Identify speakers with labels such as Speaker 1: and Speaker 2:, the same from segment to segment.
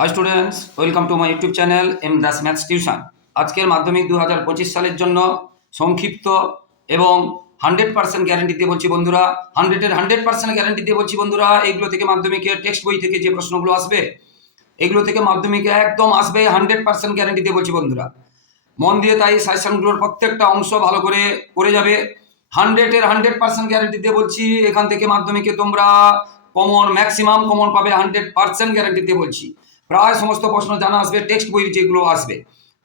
Speaker 1: Hi students welcome to my YouTube channel M Das maths tuition আজকের মাধ্যমিক দু হাজার পঁচিশ সালের জন্য সংক্ষিপ্ত এবং হান্ড্রেড পার্সেন্ট গ্যারেন্টি দিয়ে বলছি বন্ধুরা, হান্ড্রেডের হান্ড্রেড পার্সেন্ট গ্যারেন্টি দিয়ে বলছি বন্ধুরা, এইগুলো থেকে মাধ্যমিকের টেক্সট বই থেকে যে প্রশ্নগুলো আসবে এগুলো থেকে মাধ্যমিকে একদম আসবে হান্ড্রেড পার্সেন্ট গ্যারেন্টি দিয়ে বলছি বন্ধুরা। মন দিয়ে তাই সাজেশনগুলোর প্রত্যেকটা অংশ ভালো করে করে যাবে। হান্ড্রেডের হান্ড্রেড পার্সেন্ট গ্যারেন্টি দিয়ে বলছি, এখান থেকে মাধ্যমিকে তোমরা কমন ম্যাক্সিমাম কমন পাবে হান্ড্রেড পার্সেন্ট গ্যারেন্টি দিয়ে বলছি। প্রায় সমস্ত প্রশ্ন জানা আসবে টেক্সট বই যেগুলো আসবে।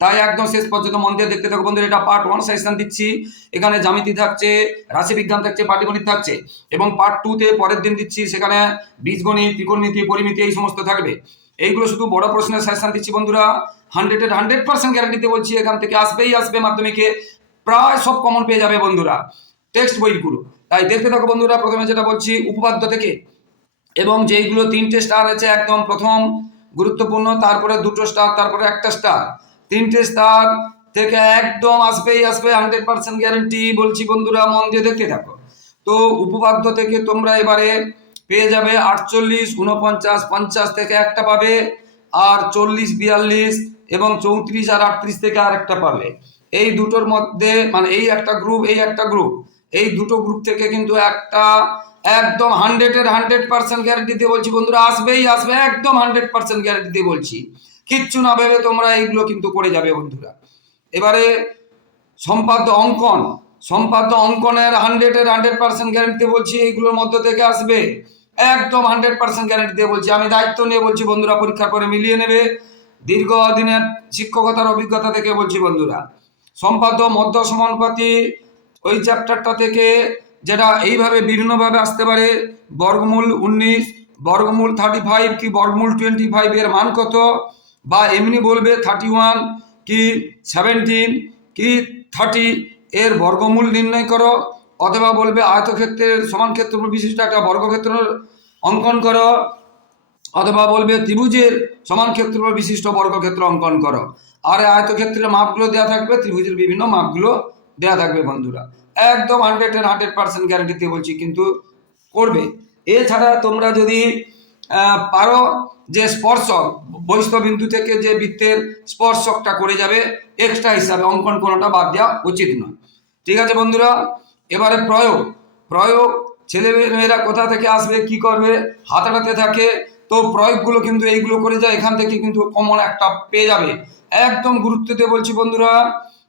Speaker 1: তাই একদম শেষ পর্যন্ত মন দিয়ে দেখতে থাকো বন্ধুরা, এটা পার্ট ওয়ান সেশন দিচ্ছি। এখানে জ্যামিতি থাকছে, রাশিবিজ্ঞান থাকছে, পাটিগণিত থাকছে এবং পার্ট টুতে পরের দিন দিচ্ছি, সেখানে বীজগণিত, ত্রিকোণমিতি, পরিমিতি এই সমস্ত থাকবে। এইগুলো শুধু বড় প্রশ্নের সেশন দিচ্ছি বন্ধুরা। হান্ড্রেডের হান্ড্রেড পার্সেন্ট গ্যারান্টিতে বলছি, এখান থেকে আসবেই আসবে মাধ্যমিকে। প্রায় সব কমন পেয়ে যাবে বন্ধুরা টেক্সট বইগুলো তাই দেখতে থাকো বন্ধুরা, প্রথমে যেটা বলছি, উপপাদ্য থেকে। এবং যেইগুলো তিনটে স্টার আছে, একদম প্রথম গুরুত্বপূর্ণ, তারপরে দুটো স্টার তারপরে একটা স্টার তিনটে স্টার থেকে একদম আসবেই আসবে হান্ড্রেড পার্সেন্ট গ্যারেন্টি বলছি বন্ধুরা, মন দিয়ে দেখতে থাকো। তো উপপাদ্য থেকে তোমরা এবারে পেয়ে যাবে আটচল্লিশ উনপঞ্চাশ পঞ্চাশ থেকে একটা পাবে, আর চল্লিশ, বিয়াল্লিশ এবং চৌত্রিশ আর আটত্রিশ থেকে আর একটা পাবে। এই দুটোর মধ্যে মানে এই একটা গ্রুপ এই একটা গ্রুপ এই দুটো গ্রুপ থেকে কিন্তু একটা একদম হান্ড্রেডের হান্ড্রেড পার্সেন্ট গ্যারেন্টি দিয়ে বলছি, বন্ধুরা, আসবেই, আসবে, একদম হান্ড্রেড পার্সেন্ট গ্যারেন্টি দিয়ে বলছি। কিচ্ছু না ভেবে তোমরা এইগুলো কিন্তু করে যাবে, বন্ধুরা। এবারে সম্পাদ্য অঙ্কন, সম্পাদ্য অঙ্কনের হান্ড্রেডের হান্ড্রেড পার্সেন্ট গ্যারেন্টি বলছি, এইগুলোর মধ্য থেকে আসবে। একদম হান্ড্রেড পার্সেন্ট গ্যারেন্টি দিয়ে বলছি। আমি দায়িত্ব নিয়ে বলছি, বন্ধুরা, পরীক্ষার পরে মিলিয়ে নেবে। দীর্ঘ দিনের শিক্ষকতার অভিজ্ঞতা থেকে বলছি, বন্ধুরা। সম্পাদ্য মধ্য সমানুপাতি ওই চ্যাপ্টারটা থেকে যেটা এইভাবে বিভিন্নভাবে আসতে পারে। বর্গমূল উনিশ, বর্গমূল থার্টি ফাইভ কি বর্গমূল টোয়েন্টি ফাইভ এর মান কত? বা এমনি বলবে থার্টি ওয়ান কি সেভেন্টিন কি থার্টি এর বর্গমূল নির্ণয় করো। অথবা বলবে আয়তক্ষেত্রের সমান ক্ষেত্রফল বিশিষ্ট একটা বর্গক্ষেত্র অঙ্কন করো। অথবা বলবে ত্রিভুজের সমান ক্ষেত্রফল বিশিষ্ট বর্গক্ষেত্র অঙ্কন করো। আর আয়তক্ষেত্রের মাপগুলো দেওয়া থাকবে, ত্রিভুজের বিভিন্ন মাপগুলো দেওয়া থাকবে বন্ধুরা। একদম hundred and hundred percent guarantee দিয়ে বলছি, কিন্তু করবে। এছাড়া তোমরা যদি পারো যে স্পর্শক বিন্দু থেকে যে বৃত্তের স্পর্শকটা করে যাবে এক্সট্রা হিসাবে অঙ্কন কোনোটা বাদ দেওয়া উচিত নয়। ঠিক আছে বন্ধুরা? এবারে প্রয়োগ। প্রয়োগ ছেলে মেয়েরা কোথা থেকে আসবে, কি করবে, হাতাটাতে থাকে, তো প্রয়োগগুলো কিন্তু এইগুলো করে যায়, এখান থেকে কিন্তু কমন একটা পেয়ে যাবে। একদম গুরুত্ব দিয়ে বলছি বন্ধুরা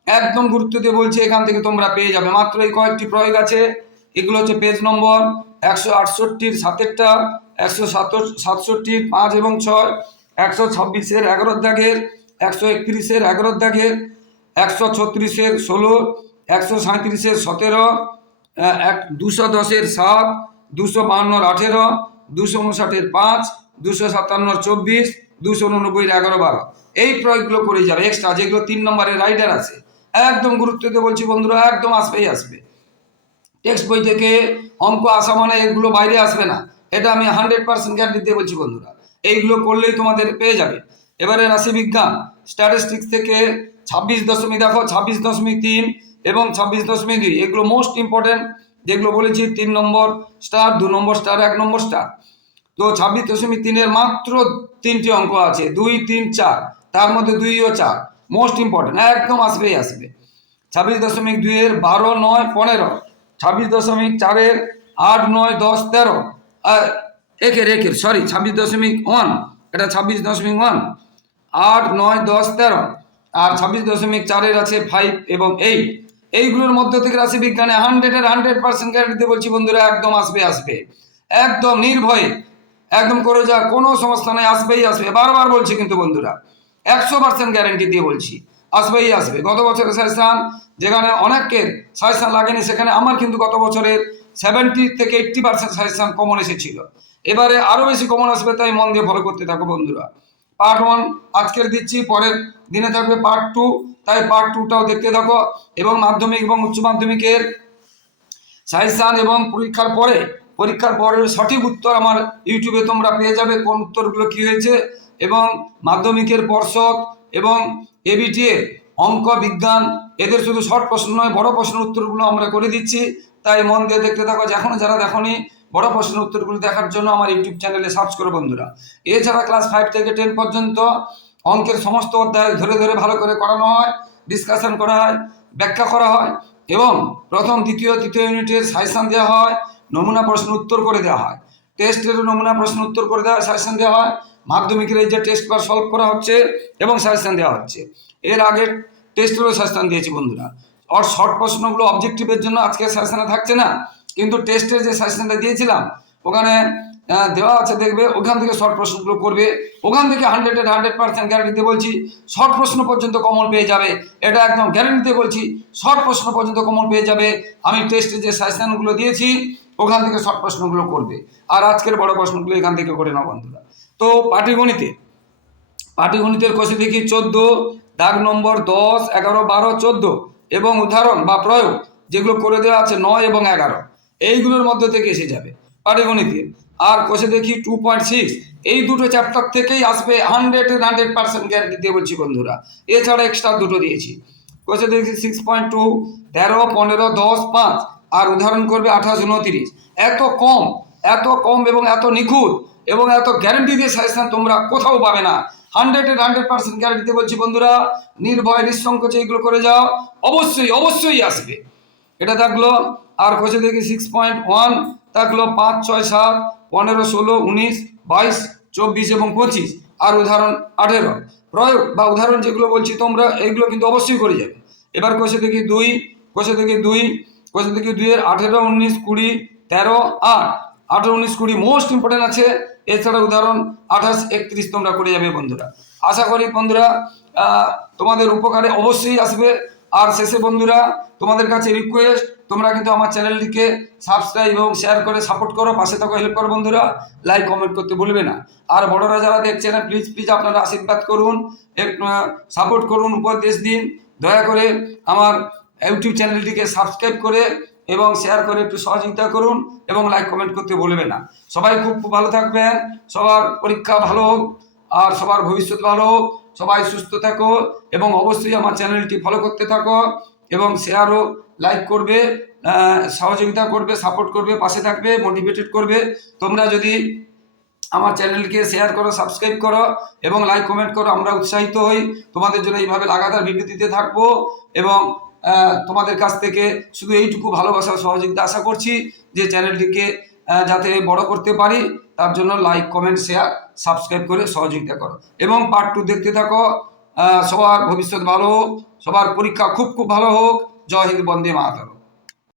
Speaker 1: একদম গুরুত্ব দিয়ে বলছি, এখান থেকে তোমরা পেয়ে যাবে। মাত্র এই কয়েকটি প্রয়োগ আছে। এগুলো হচ্ছে পেজ নম্বর একশো আটষট্টির সাতেরটা, একশো সাতষট্টির পাঁচ এবং ছয়, একশো ছাব্বিশের এগারো দাগের, একশো একত্রিশের এগারো দাগের, একশো ছত্রিশের ষোলো, একশো সাঁত্রিশের সতেরো এক দুশো দশের সাত, দুশো বাহান্নর আঠেরো, দুশো উনষাটের পাঁচ, দুশো সাতান্নর চব্বিশ, দুশো উননব্বইয়ের এগারো বারো। এই প্রয়োগগুলো করে যাবে এক্সট্রা যেগুলো তিন নম্বরের রাইডার আছে। একদম গুরুত্ব দিয়ে বলছি বন্ধুরা, একদম আসবেই আসবে। টেক্সট বই থেকে অঙ্ক আসা মানে এগুলো বাইরে আসবে না। এটা আমি হান্ড্রেড পার্সেন্ট গ্যারান্টি দিয়ে বলছি বন্ধুরা। এইগুলো করলেই তোমাদের পেয়ে যাবে। এবারে রাশিবিজ্ঞান স্ট্যাটিস্টিক্স থেকে ছাব্বিশ দশমিক, দেখো ছাব্বিশ দশমিক তিন এবং ছাব্বিশ দশমিক দুই, এগুলো মোস্ট ইম্পর্টেন্ট যেগুলো বলেছি তিন নম্বর স্টার দু নম্বর স্টার এক নম্বর স্টার তো ছাব্বিশ দশমিক তিনের মাত্র তিনটি অঙ্ক আছে, দুই, তিন, চার, তার মধ্যে দুই ও চার। মোস্ট ইম্পর্টেন্ট একদম আসবেই আসবে। ছাব্বিশ দশমিক দুইয়ের বারো, নয়, পনেরো। ছাব্বিশ দশমিক চারের আট, নয়, দশ, তেরো। একের একের সরি ছাব্বিশ দশমিক ওয়ান এটা ছাব্বিশ দশমিক ওয়ান আট, নয়, দশ, তেরো। আর ছাব্বিশ দশমিক চারের আছে ফাইভ এবং এইট এইগুলোর মধ্যে থেকে রাশি বিজ্ঞানে হান্ড্রেডের হান্ড্রেড পার্সেন্ট গ্যারান্টিতে বলছি বন্ধুরা, একদম আসবে আসবে। একদম নির্ভয়ে, একদম করে যা, কোনো সমস্যা নেই, আসবেই, আসবে। বারবার বলছি কিন্তু বন্ধুরা। একশো পার্সেন্ট গ্যারেন্টি দিয়ে বলছি। আসবেই আসবে। গত বছরের সাজেশান যেখানে অনেকের সাজেশান লাগেনি, সেখানে আমার কিন্তু গত বছরের সেভেন্টি থেকে এইট্টি পার্সেন্ট সাজেশান কমন এসেছিল। এবারে আরও বেশি কমন আসবে, তাই মন দিয়ে ফলো করতে থাকো বন্ধুরা। পার্ট ওয়ান আজকের দিচ্ছি, পরের দিনে থাকবে পার্ট টু তাই পার্ট টুটাও দেখতে থাকো, এবং মাধ্যমিক এবং উচ্চ মাধ্যমিকের সাজেশান এবং পরীক্ষার পরে পরীক্ষার পরে সঠিক উত্তর আমার ইউটিউবে তোমরা পেয়ে যাবে, কোন উত্তরগুলো কী হয়েছে এবং মাধ্যমিকের পর্ষদ এবং এবিটিএ অঙ্ক, বিজ্ঞান, এদের শুধু শর্ট প্রশ্ন নয়, বড় প্রশ্নের উত্তরগুলো আমরা করে দিচ্ছি। তাই মন দিয়ে দেখতে থাকো যে এখনও যারা দেখনি, বড় প্রশ্নের উত্তরগুলো দেখার জন্য আমার ইউটিউব চ্যানেলে সার্চ করো বন্ধুরা। এছাড়া ক্লাস ফাইভ থেকে টেন পর্যন্ত অঙ্কের সমস্ত অধ্যায় ধরে ধরে ভালো করে করানো হয় ডিসকাশন করা হয়, ব্যাখ্যা করা হয় এবং প্রথম, দ্বিতীয়, তৃতীয় ইউনিটের সাজেশন দেওয়া হয়। নমুনা প্রশ্ন উত্তর করে দেওয়া হয়। টেস্টের নমুনা প্রশ্ন উত্তর করে দেওয়া সাজেশন দেওয়া হয়। মাধ্যমিকের এই যে টেস্ট বার সলভ করা হচ্ছে এবং সাজেশন দেওয়া হচ্ছে। এর আগে টেস্টেরও সাজেশন দিয়েছি বন্ধুরা। আর শর্ট প্রশ্নগুলো অবজেক্টিভের জন্য আজকে সাজেশনে থাকছে না। কিন্তু টেস্টের যে সাজেশনটা দিয়েছিলাম, ওখানে দেওয়া আছে দেখবে, ওখান থেকে শর্ট প্রশ্নগুলো করবে। ওখান থেকে হান্ড্রেডেড হান্ড্রেড পার্সেন্ট গ্যারান্টিতে বলছি শর্ট প্রশ্ন পর্যন্ত কমন পেয়ে যাবে। এটা একদম গ্যারান্টিতে বলছি শর্ট প্রশ্ন পর্যন্ত কমন পেয়ে যাবে। আমি টেস্টে যে সাজেশনগুলো দিয়েছি ওখান থেকে শর্ট প্রশ্নগুলো করবে। আর আজকের বড় প্রশ্নগুলো এখান থেকে করে নাও, বন্ধুরা। তো পাটিগণিতে, পাটিগণিতের কোষে দেখি চোদ্দ, দাগ নম্বর দশ, এগারো, বারো, চোদ্দ এবং উদাহরণ বা প্রয়োগ যেগুলো করে দেওয়া আছে নয় এবং এগারো। এইগুলোর মধ্যে থেকে এসে যাবে। পাটিগণিতে, আর কোষে দেখি টু পয়েন্ট সিক্স এই দুটো চ্যাপ্টার থেকেই আসবে হান্ড্রেড হান্ড্রেড পার্সেন্ট গ্যারান্টি দিয়ে বলছি বন্ধুরা। এছাড়া এক্সট্রা দুটো দিয়েছি। কষে দেখি সিক্স পয়েন্ট টু তেরো, পনেরো, দশ, পাঁচ। আর উদাহরণ করবে আঠাশ উনতিরিশ। এত কম এত কম এবং এত নিখুঁত এবং এত গ্যারান্টি দিয়ে সাজেশন তোমরা কোথাও পাবে না। হান্ড্রেড এর হান্ড্রেড পার্সেন্ট গ্যারান্টিতে বলছি বন্ধুরা, নির্ভয়, নিঃসংকোচে এগুলো করে যাও। অবশ্যই অবশ্যই আসবে। এটা থাকল, আর কোচে দেখি সিক্স পয়েন্ট ওয়ান থাকল পাঁচ, ছয়, সাত, পনেরো, ষোলো, উনিশ, বাইশ, চব্বিশ এবং পঁচিশ। আর উদাহরণ আঠেরো। প্রয়োগ বা উদাহরণ যেগুলো বলছি তোমরা এইগুলো কিন্তু অবশ্যই করে যাবে। এবার কোষে দেখি দুই কোষে দেখি দুই কোষে দেখি দুইয়ের আঠেরো, উনিশ, কুড়ি, তেরো, আট। আঠেরো, উনিশ, কুড়ি মোস্ট ইম্পর্টেন্ট আছে। এছাড়া উদাহরণ আঠাশ, একত্রিশ তোমরা করে যাবে বন্ধুরা। আশা করি বন্ধুরা তোমাদের উপকারে অবশ্যই আসবে। আর শেষে বন্ধুরা, তোমাদের কাছে রিকোয়েস্ট তোমরা কিন্তু আমার চ্যানেলটিকে সাবস্ক্রাইব এবং শেয়ার করে সাপোর্ট করো, পাশে থাকো হেল্প করো বন্ধুরা। লাইক কমেন্ট করতে ভুলবে না। আর বড়রা যারা দেখছেন প্লিজ প্লিজ আপনারা আশীর্বাদ করুন। সাপোর্ট করুন উপদেশ দিন। দয়া করে আমার ইউটিউব চ্যানেলটিকে সাবস্ক্রাইব করে এবং শেয়ার করে একটু সহযোগিতা করুন এবং লাইক কমেন্ট করতে ভুলবে না। সবাই খুব ভালো থাকবেন, সবার পরীক্ষা ভালো হোক, আর সবার ভবিষ্যৎ ভালো হোক, সবাই সুস্থ থাকো এবং অবশ্যই আমার চ্যানেলটি ফলো করতে থাকো এবং শেয়ারও লাইক করবে সহযোগিতা করবে সাপোর্ট করবে, পাশে থাকবে মোটিভেটেড করবে। তোমরা যদি আমার চ্যানেলকে শেয়ার করো সাবস্ক্রাইব করো এবং লাইক কমেন্ট করো, আমরা উৎসাহিত হই। তোমাদের জন্য এইভাবে লাগাতার ভিডিও দিতে থাকব এবং তোমাদের কাছ থেকে শুধু এইটুকু ভালোবাসা সহযোগিতা আশা করছি যে চ্যানেলটিকে যাতে বড় করতে পারি, তার জন্য লাইক কমেন্ট শেয়ার সাবস্ক্রাইব করে সহযোগিতা করো। এবং পার্ট টু দেখতে থাকো। সবার ভবিষ্যৎ ভালো হোক, সবার পরীক্ষা খুব খুব ভালো হোক। জয় হিন্দ, বন্দে মাতরম।